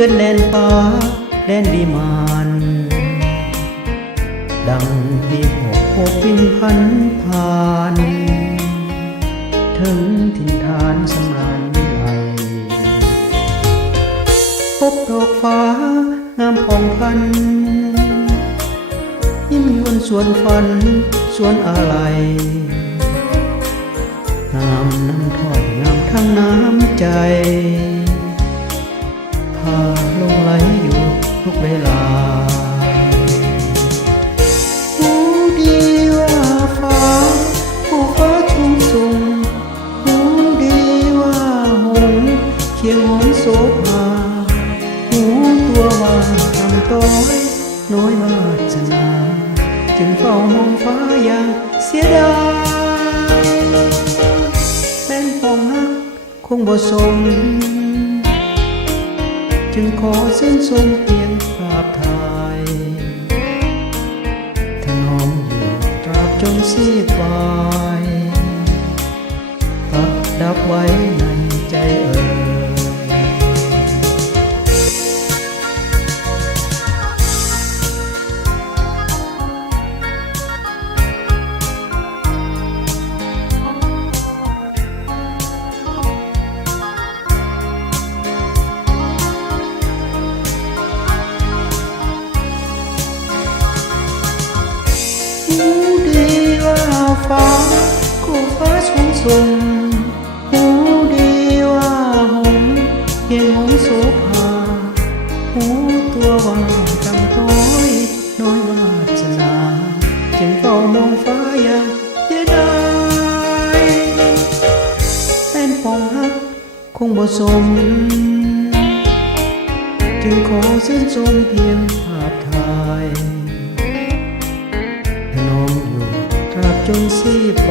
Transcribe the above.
ยืนแดนป่าแดนวิมานดังที่หกโผบินพันผ่านถึงถิ่นฐานสำราญวิไลพบดอกฟ้างามผ่องพันยิ้มยวนสวนฝันสวนอะไรงามน้ำถ้อยงามทั้งน้ำใจพาลงไหลอยู่ทุกเวลาหูดีว่าฟ้าผู้ฟ้าชุ่มสุ่มหูดีว่าหงเคียงหงโสภาหูตัวว่าทำต้อยน้อยวาสนาจึงเฝ้ามองฟ้าอย่างเสียดายแม้นปองฮักคงบ่สมจึงขอเส้นทรงเพียงภาพถ่ายถนอมอยู่ตราบจนสิ้นไปปักดับไว้ในใจหูดีว่าฟ้าคู่ฟ้าสูงส่งหูดีว่าหงเย็นหงโสภาหูตัวว่าจำต้อยน้อยวาสนาจึงเฝ้ามองฟ้าอย่างเสียดายแม้นปองฮักคงบ่สมจึงขอเส้นทรงเพียงภาพถ่ายถนอมอยู่ตราบจนสิ้นไป